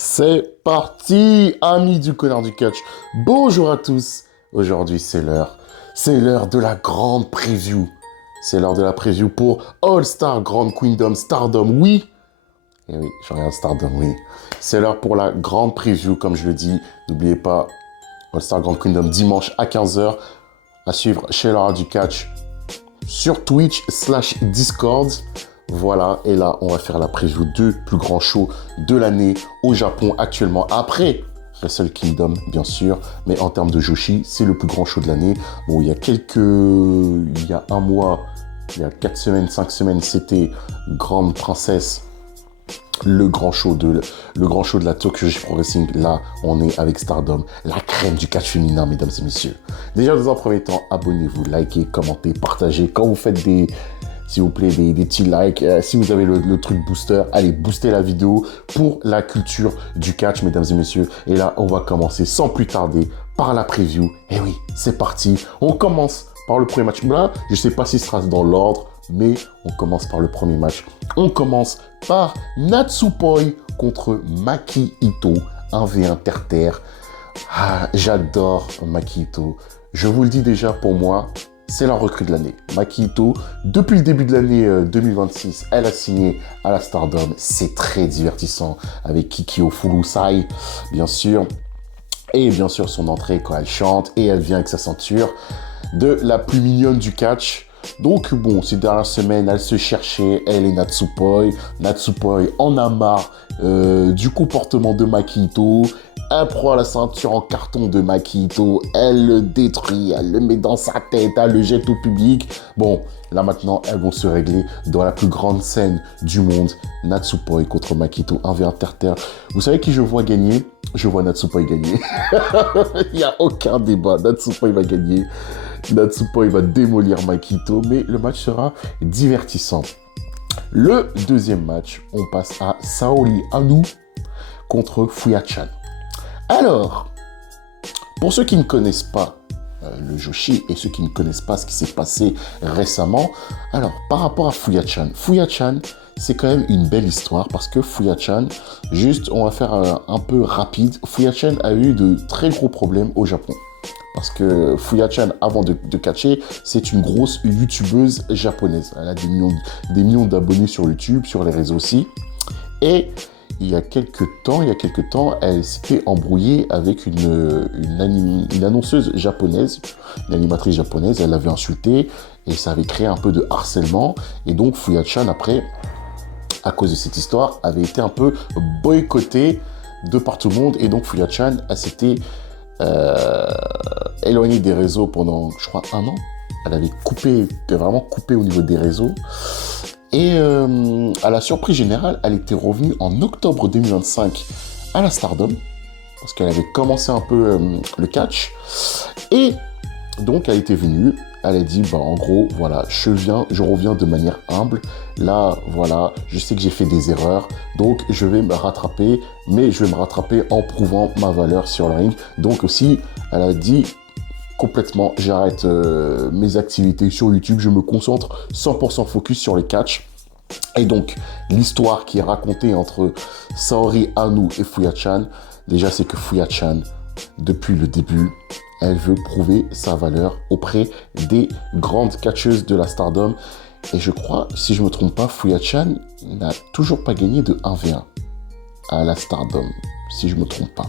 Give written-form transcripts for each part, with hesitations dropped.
C'est parti, amis du Connard du Catch. Bonjour à tous. Aujourd'hui, c'est l'heure. C'est l'heure de la grande preview. C'est l'heure de la preview pour All Star Grand Kingdom Stardom. Oui. Eh oui, je regarde Stardom, oui. C'est l'heure pour la grande preview, comme je le dis. N'oubliez pas, All Star Grand Kingdom dimanche à 15 h. À suivre chez Laura du Catch sur Twitch/Discord. Voilà, et là, on va faire la preview du plus grand show de l'année au Japon actuellement. Après Wrestle Kingdom, bien sûr, mais en termes de Joshi, c'est le plus grand show de l'année. Bon, il y a un mois, il y a 4 semaines, 5 semaines, c'était Grande Princesse, le grand show de la Tokyo Joshi Pro Wrestling. Là, on est avec Stardom, la crème du catch féminin, mesdames et messieurs. Déjà, dans un premier temps, abonnez-vous, likez, commentez, partagez. Quand vous faites s'il vous plaît, des petits likes. Si vous avez le truc booster, allez, boostez la vidéo pour la culture du catch, mesdames et messieurs. Et là, on va commencer sans plus tarder par la preview. Et oui, c'est parti. On commence par le premier match. Là, je ne sais pas si ce sera dans l'ordre, mais on commence par le premier match. On commence par Natsupoi contre Maki Ito, 1v1 terre-terre. Ah, j'adore Maki Ito. Je vous le dis déjà, pour moi, c'est la recrue de l'année. Maki Ito, depuis le début de l'année 2026, elle a signé à la Stardom. C'est très divertissant avec Kikyo Furuusai, bien sûr. Et bien sûr, son entrée quand elle chante et elle vient avec sa ceinture de la plus mignonne du catch. Donc bon, ces dernières semaines, elle se cherchait, elle et Natsupoi. Natsupoi en a marre du comportement de Maki Ito. Elle prend la ceinture en carton de Maki Ito, elle le détruit, elle le met dans sa tête, elle le jette au public. Bon, là maintenant, elles vont se régler dans la plus grande scène du monde. Natsupoi contre Maki Ito, 1v1 terre-terre. Vous savez qui je vois gagner? Je vois Natsupoi gagner. Il n'y a aucun débat, Natsupoi va gagner. Natsupoi va démolir Maki Ito, mais le match sera divertissant. Le deuxième match, on passe à Saori Anou contre Fuya-chan. Alors, pour ceux qui ne connaissent pas le Joshi et ceux qui ne connaissent pas ce qui s'est passé récemment, alors par rapport à Fuya-chan, c'est quand même une belle histoire parce que Fuya-chan, juste on va faire un peu rapide, Fuya-chan a eu de très gros problèmes au Japon. Parce que Fuya-chan, avant de catcher, c'est une grosse youtubeuse japonaise. Elle a des millions d'abonnés sur YouTube, sur les réseaux aussi. Et il y a quelques temps, elle s'était embrouillée avec une annonceuse japonaise, une animatrice japonaise. Elle l'avait insultée et ça avait créé un peu de harcèlement. Et donc Fuya-chan, après, à cause de cette histoire, avait été un peu boycottée de par tout le monde. Et donc Fuya-chan, elle s'était éloignée des réseaux pendant, je crois, 1 an. Elle avait vraiment coupé au niveau des réseaux. Et à la surprise générale, elle était revenue en octobre 2025 à la Stardom, parce qu'elle avait commencé un peu le catch. Et donc, elle était venue, elle a dit, en gros, voilà, je reviens de manière humble. Là, voilà, je sais que j'ai fait des erreurs, donc je vais me rattraper, mais je vais me rattraper en prouvant ma valeur sur le ring. Donc aussi, elle a dit complètement, j'arrête mes activités sur YouTube, je me concentre 100% focus sur les catchs. Et donc, l'histoire qui est racontée entre Saori Anou et Fuya-chan, déjà c'est que Fuya-chan, depuis le début, elle veut prouver sa valeur auprès des grandes catcheuses de la Stardom. Et je crois, si je ne me trompe pas, Fuya-chan n'a toujours pas gagné de 1v1 à la Stardom, si je ne me trompe pas.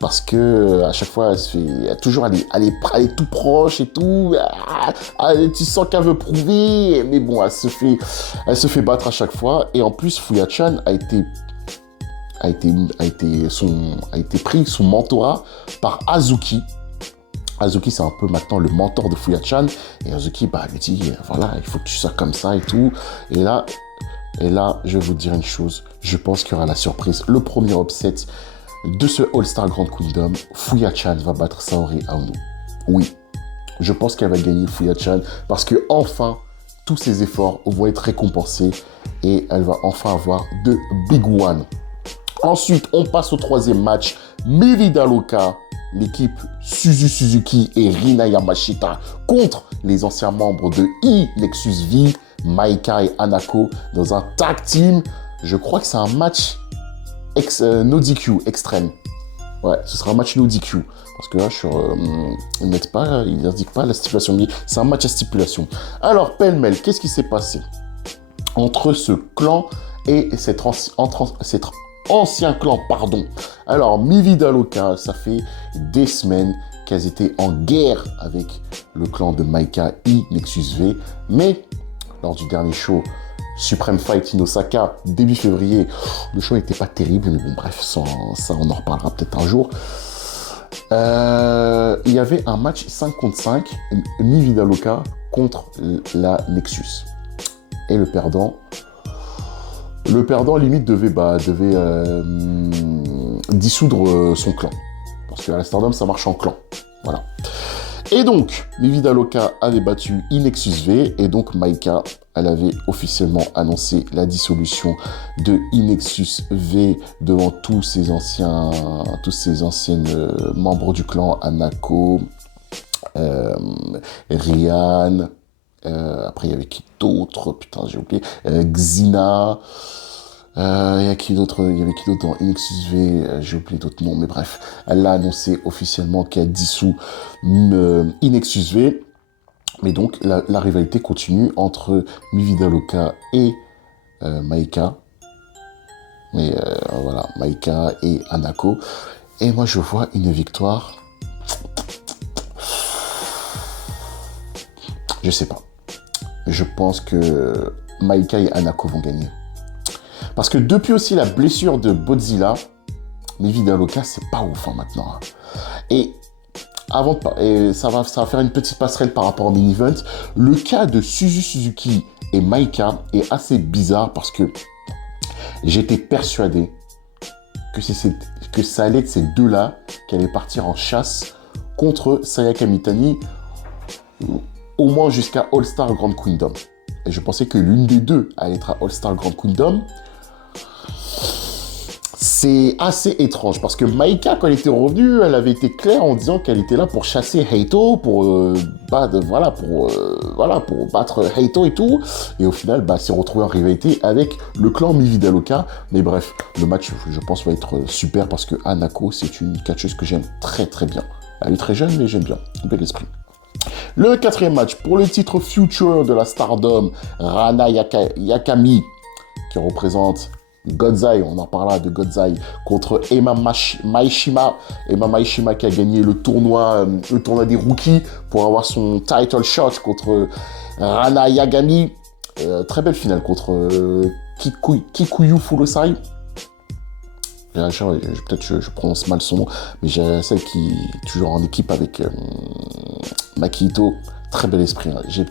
Parce que à chaque fois, elle est tout proche et tout. Tu sens qu'elle veut prouver, mais bon, elle se fait battre à chaque fois. Et en plus, Fuya-chan a été pris sous mentorat par Hazuki. Hazuki, c'est un peu maintenant le mentor de Fuya-chan. Et Hazuki, lui dit, voilà, il faut que tu sois comme ça et tout. Et là, je vais vous dire une chose. Je pense qu'il y aura la surprise. Le premier upset de ce All-Star Grand Kingdom, Fuya-chan va battre Saori Anou. Oui, je pense qu'elle va gagner Fuya-chan parce que enfin, tous ses efforts vont être récompensés et elle va enfin avoir de Big One. Ensuite, on passe au troisième match. Mivi Daloka, l'équipe Suzuki et Rina Yamashita contre les anciens membres de E-Nexus V, Maika et Hanako dans un tag team. Je crois que c'est un match no DQ, extrême. Ouais, ce sera un match no DQ. Parce que là, ils n'indiquent pas la stipulation. Mais c'est un match à stipulation. Alors, pêle-mêle, qu'est-ce qui s'est passé entre ce clan et cet ancien clan, pardon. Alors, Mi Vida Loca, ça fait des semaines qu'elles étaient en guerre avec le clan de Maika I Nexus V. Mais, lors du dernier show, Supreme Fight in Osaka, début février, le show n'était pas terrible, mais bon, bref, ça, on en reparlera peut-être un jour. Il y avait un match 5 contre 5, Mi Vida Loca contre la Nexus. Et le perdant limite devait dissoudre son clan. Parce qu'à la Stardom, ça marche en clan. Voilà. Et donc, Mi Vida Loca avait battu Inexus V, et donc Maika, elle avait officiellement annoncé la dissolution de Inexus V devant tous ces anciens membres du clan, Anako, Rian, après il y avait qui d'autre, putain j'ai oublié, Xina, il y avait qui d'autre dans Inexus V, j'ai oublié d'autres noms, mais bref, elle l'a annoncé officiellement qu'elle dissout Inexus V. Mais donc, la rivalité continue entre Mi Vida Loca et Maika. Mais voilà, Maika et Anako. Et moi, je vois une victoire. Je sais pas. Je pense que Maika et Anako vont gagner. Parce que depuis aussi la blessure de Bodzilla, Mi Vida Loca, c'est pas ouf maintenant. Et ça va faire une petite passerelle par rapport au mini-event. Le cas de Suzuki et Maika est assez bizarre parce que j'étais persuadé que ça allait être ces deux-là qui allaient partir en chasse contre Sayaka Mitani, au moins jusqu'à All-Star Grand Kingdom. Et je pensais que l'une des deux allait être à All-Star Grand Kingdom. C'est assez étrange parce que Maika, quand elle était revenue, elle avait été claire en disant qu'elle était là pour chasser Heito, pour battre Heito et tout. Et au final, s'est retrouvée en rivalité avec le clan Mi Vida Loca. Mais bref, le match, je pense, va être super parce que Anako, c'est une catcheuse que j'aime très très bien. Elle est très jeune, mais j'aime bien. Bel esprit. Le quatrième match pour le titre Future de la Stardom, Rana Yakami, qui représente Godzai, on en parlera de Godzai, contre Emma Maishima. Emma Maishima qui a gagné le tournoi des rookies pour avoir son title shot contre Rana Yagami. Très belle finale contre Kikuyu Furusai. Peut-être je prononce mal son nom, mais j'ai celle qui est toujours en équipe avec Makito. Très bel esprit. Hein. J'avais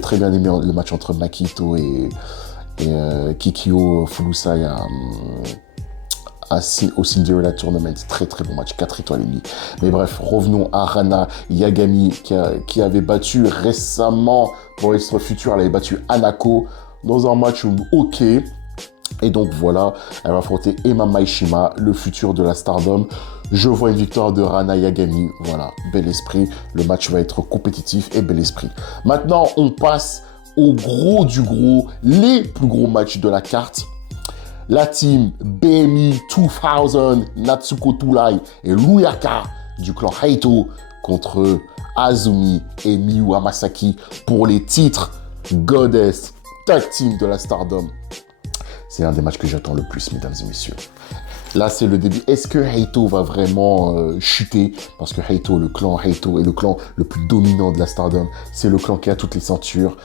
très bien aimé le match entre Makito et Kikyo Furusai au Cinderella Tournament. Très très bon match, 4 étoiles et demie. Mais bref, revenons à Rana Yagami qui avait battu récemment pour l'Extra Future, elle avait battu Anako dans un match ok. Et donc voilà, elle va affronter Emma Maishima, le futur de la Stardom. Je vois une victoire de Rana Yagami. Voilà, bel esprit. Le match va être compétitif et bel esprit. Maintenant, on passe au gros du gros, les plus gros matchs de la carte. La team BMI 2000, Natsuko Tulai et Luyaka du clan Heito contre Azumi et Miyu Hamasaki pour les titres Goddess Tag Team de la Stardom. C'est un des matchs que j'attends le plus, mesdames et messieurs. Là, c'est le début. Est-ce que Heito va vraiment chuter? Parce que Heito est le clan le plus dominant de la Stardom. C'est le clan qui a toutes les ceintures.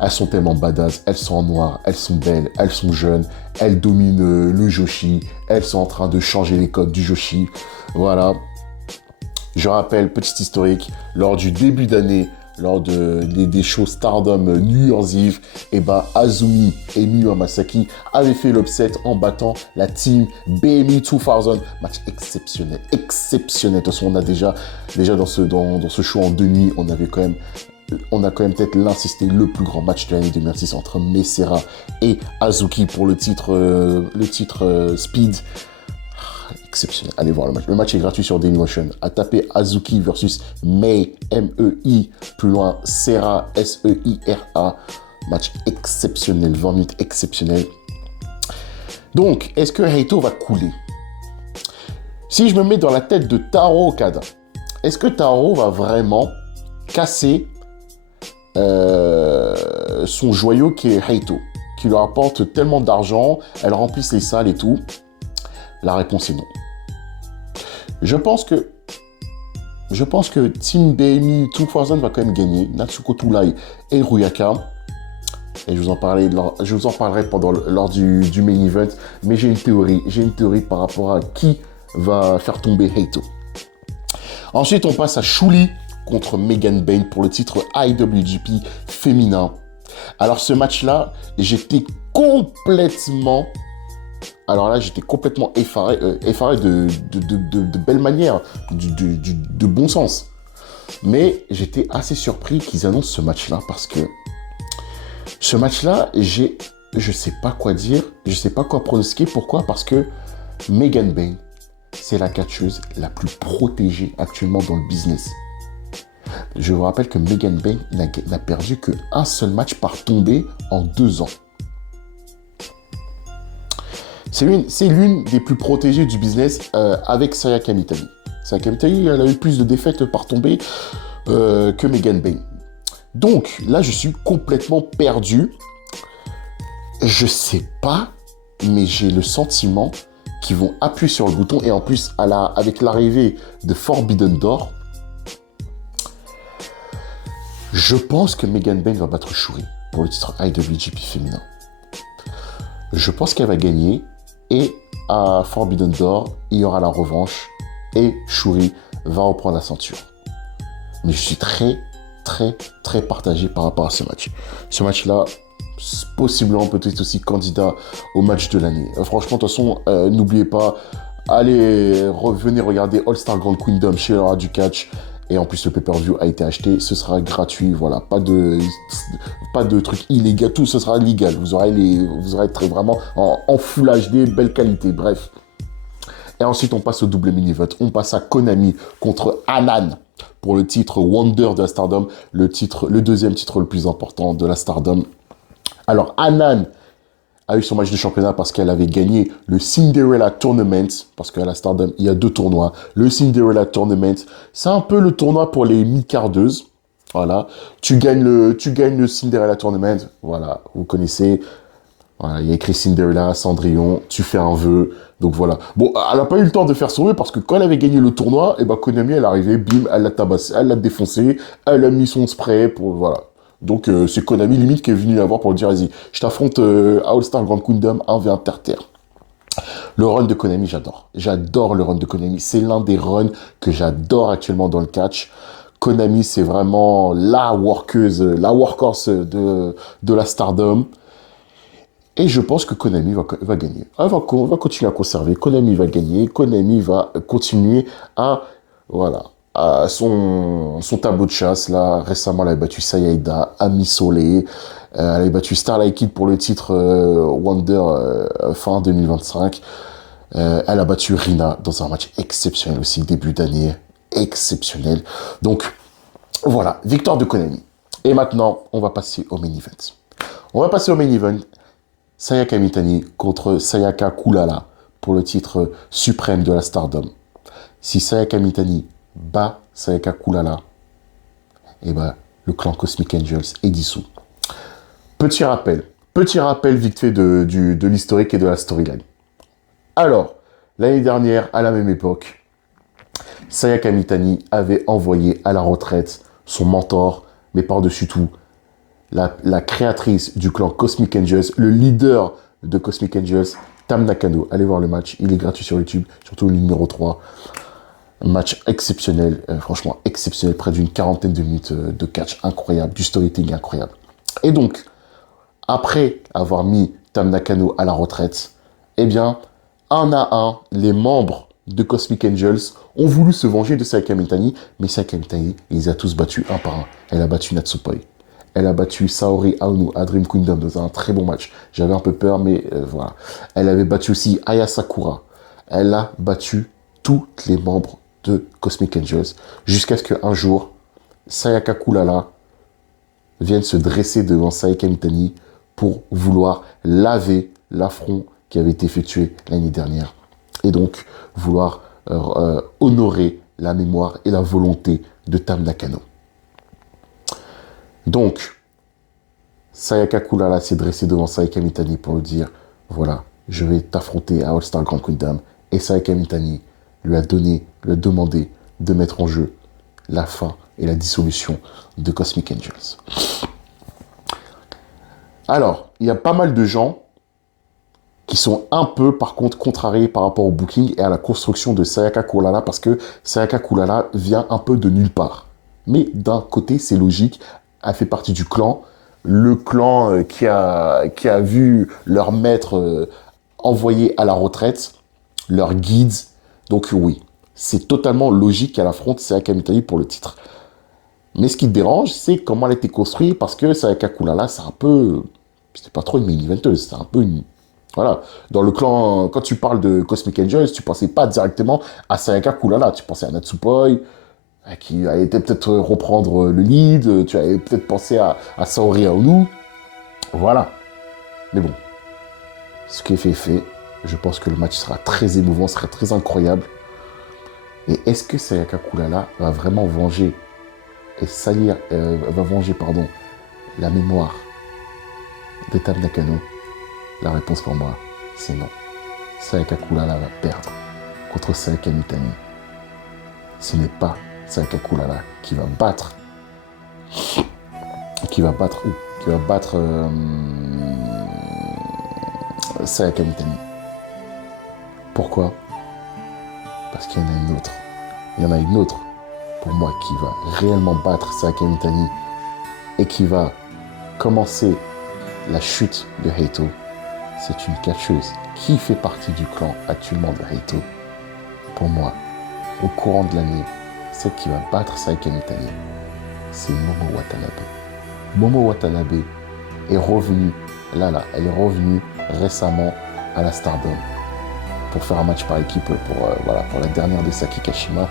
Elles sont tellement badass, elles sont en noir, elles sont belles, elles sont jeunes, elles dominent le Joshi, elles sont en train de changer les codes du Joshi. Voilà. Je rappelle, petit historique, lors du début d'année, lors des shows Stardom New Year's Eve, Azumi et Miyu Hamasaki avaient fait l'upset en battant la team BMI 2000. Match exceptionnel. De toute façon, on a déjà dans ce show en 2 nuits, on a quand même peut-être l'insisté le plus grand match de l'année 2006 entre Mesera et Azuki pour le titre Speed. Exceptionnel. Allez voir le match. Le match est gratuit sur Dailymotion. À taper Azuki versus Mei, M-E-I, plus loin Sera, S-E-I-R-A. Match exceptionnel, 20 minutes exceptionnel. Donc, est-ce que Haito va couler? Si je me mets dans la tête de Taro Okada, est-ce que Taro va vraiment casser son joyau qui est Haito, qui lui apporte tellement d'argent, elle remplisse les salles et tout? La réponse est non. Je pense que Team BMI 2000 va quand même gagner. Natsuko Tulai et Ruyaka. Et je vous en parlerai lors du main event. Mais j'ai une théorie par rapport à qui va faire tomber Haito. Ensuite, on passe à Shuli contre Megan Bayne pour le titre IWGP féminin. Alors ce match-là, j'étais complètement effaré de belle manière, de bon sens. Mais j'étais assez surpris qu'ils annoncent ce match-là parce que ce match-là, je sais pas quoi dire, je sais pas quoi pronostiquer. Pourquoi? Parce que Megan Bayne, c'est la catcheuse la plus protégée actuellement dans le business. Je vous rappelle que Megan Bayne n'a perdu qu'un seul match par tombée en 2 ans. C'est l'une des plus protégées du business avec Saya Kamitani. Saya Kamitani, elle a eu plus de défaites par tombée que Megan Bayne. Donc là, je suis complètement perdu. Je sais pas, mais j'ai le sentiment qu'ils vont appuyer sur le bouton. Et en plus, avec l'arrivée de Forbidden Door, je pense que Megan Bayne va battre Shuri pour le titre IWGP féminin. Je pense qu'elle va gagner. Et à Forbidden Door, il y aura la revanche. Et Shuri va reprendre la ceinture. Mais je suis très, très, très partagé par rapport à ce match. Ce match-là, possiblement peut-être aussi candidat au match de l'année. Franchement, de toute façon, n'oubliez pas, venez regarder All Star Grand Kingdom chez Laura du Catch. Et en plus, le pay-per-view a été acheté. Ce sera gratuit. Voilà, pas de trucs illégaux. Tout ce sera légal. Vous aurez vraiment en Full HD, belle qualité. Bref. Et ensuite, on passe au double mini-vote. On passe à Konami contre Anan pour le titre Wonder de la Stardom. Le deuxième titre le plus important de la Stardom. Alors, Anan a eu son match de championnat parce qu'elle avait gagné le Cinderella Tournament, parce qu'à la Stardom, il y a 2 tournois. Le Cinderella Tournament, c'est un peu le tournoi pour les mi-cardeuses. Voilà, tu gagnes le Cinderella Tournament, voilà, vous connaissez. Voilà, il y a écrit Cinderella, Cendrillon, tu fais un vœu. Donc voilà. Bon, elle n'a pas eu le temps de faire son vœu parce que quand elle avait gagné le tournoi, et ben Konami, elle est arrivée, bim, elle l'a tabassé, elle l'a défoncé, elle a mis son spray pour, voilà. Donc c'est Konami limite qui est venu la voir pour lui dire, vas-y, je t'affronte à All Star Grand Kingdom 1v1 terre-terre. Le run de Konami, j'adore. J'adore le run de Konami. C'est l'un des runs que j'adore actuellement dans le catch. Konami, c'est vraiment la workhorse de la Stardom. Et je pense que Konami va gagner. Elle va continuer à conserver. Konami va gagner. Konami va continuer à son tableau de chasse. Là, récemment, elle a battu Sayaida, Ami Soleil. Elle a battu Starlight Kid pour le titre Wonder fin 2025. Elle a battu Rina dans un match exceptionnel aussi, début d'année. Exceptionnel. Donc, voilà, victoire de Konami. Et maintenant, on va passer au main event. Sayaka Mitani contre Sayaka Kulala pour le titre suprême de la Stardom. Si Sayaka Mitani bat Sayaka Kulala, eh ben, le clan Cosmic Angels est dissous. Petit rappel vite fait de l'historique et de la storyline. Alors, l'année dernière, à la même époque, Sayaka Mitani avait envoyé à la retraite son mentor, mais par-dessus tout, la créatrice du clan Cosmic Angels, le leader de Cosmic Angels, Tam Nakano. Allez voir le match, il est gratuit sur YouTube, surtout le numéro 3. Un match exceptionnel, franchement exceptionnel, près d'une 40aine de minutes de catch incroyable, du storytelling incroyable. Et donc, après avoir mis Tam Nakano à la retraite, eh bien, un à un, les membres de Cosmic Angels ont voulu se venger de Sayaka Mitani, mais Sayaka Mitani, il les a tous battus un par un. Elle a battu Natsupoi. Elle a battu Saori Aono à Dream Kingdom dans un très bon match. J'avais un peu peur, mais voilà. Elle avait battu aussi Aya Sakura. Elle a battu tous les membres de Cosmic Angels jusqu'à ce qu'un jour, Sayaka Kulala vienne se dresser devant Sayaka Mitani pour vouloir laver l'affront qui avait été effectué l'année dernière. Et donc, vouloir honorer la mémoire et la volonté de Tam Nakano. Donc, Sayaka Kulala s'est dressé devant Sayaka Mitani pour lui dire, voilà, je vais t'affronter à All Star Grand Kingdom. Et Sayaka Mitani lui a demandé de mettre en jeu la fin et la dissolution de Cosmic Angels. Alors, il y a pas mal de gens qui sont un peu, par contre, contrariés par rapport au booking et à la construction de Sayaka Kulala, parce que Sayaka Kulala vient un peu de nulle part. Mais d'un côté, c'est logique, elle fait partie du clan, le clan qui a vu leur maître envoyé à la retraite, leur guide. Donc oui, c'est totalement logique qu'elle affronte Sayaka Mitani pour le titre. Mais ce qui te dérange, c'est comment elle a été construite, parce que Sayaka Kulala, c'est un peu... C'est pas trop une main eventeuse, c'est un peu une... Voilà. Dans le clan, quand tu parles de Cosmic Angels, tu pensais pas directement à Sayaka Kulala, tu pensais à Natsupoi, qui allait peut-être reprendre le lead, tu avais peut-être pensé à Saori Aono. Voilà. Mais bon, ce qui est fait est fait. Je pense que le match sera très émouvant, sera très incroyable. Et est-ce que Sayaka Kulala va vraiment venger et salir, la mémoire de Tam Nakano? La réponse pour moi, c'est non. Sayaka Kulala va perdre contre Sayaka Mitani. Ce n'est pas Sayaka Kulala qui va battre Sayaka Mitani. Pourquoi? Parce qu'il y en a une autre. Il y en a une autre, pour moi, qui va réellement battre Sayaka Mitani et qui va commencer la chute de Heito. C'est une catcheuse qui fait partie du clan actuellement de Heito. Pour moi, au courant de l'année, celle qui va battre Sayaka Mitani, c'est Momo Watanabe. Momo Watanabe est revenue, elle est revenue récemment à la Stardom pour faire un match par équipe pour la dernière de Saki Kashima.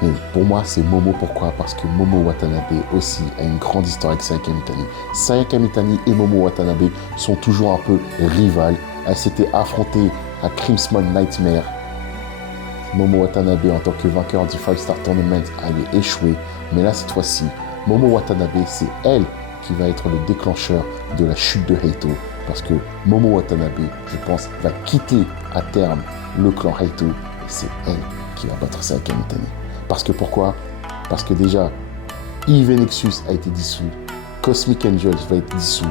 Mais pour moi, c'est Momo. Pourquoi? Parce que Momo Watanabe aussi a une grande histoire avec Sayaka Mitani. Sayaka Mitani et Momo Watanabe sont toujours un peu rivales. Elles s'étaient affrontées à Crimson Nightmare. Momo Watanabe, en tant que vainqueur du 5-Star Tournament, avait échoué. Mais là, cette fois-ci, Momo Watanabe, c'est elle qui va être le déclencheur de la chute de Heito. Parce que Momo Watanabe, je pense, va quitter à terme le clan Heito. Et c'est elle qui va battre Sayaka Mitani. Parce que pourquoi? Parce que déjà, Eve Nexus a été dissous. Cosmic Angels va être dissous.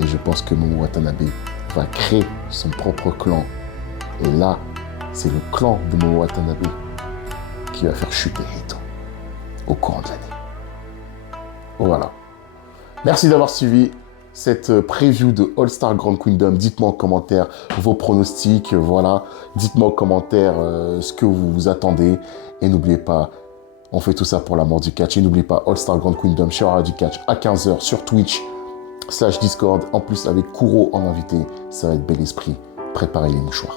Et je pense que Momo Watanabe va créer son propre clan. Et là, c'est le clan de Momo Watanabe qui va faire chuter Heito au courant de l'année. Voilà. Merci d'avoir suivi cette preview de All Star Grand Kingdom. Dites-moi en commentaire vos pronostics. Voilà. Dites-moi en commentaire ce que vous vous attendez. Et n'oubliez pas, on fait tout ça pour l'amour du catch. Et n'oubliez pas, All Star Grand Kingdom sur Radio du Catch à 15h sur Twitch /Discord. En plus, avec Kuro en invité, ça va être bel esprit. Préparez les mouchoirs.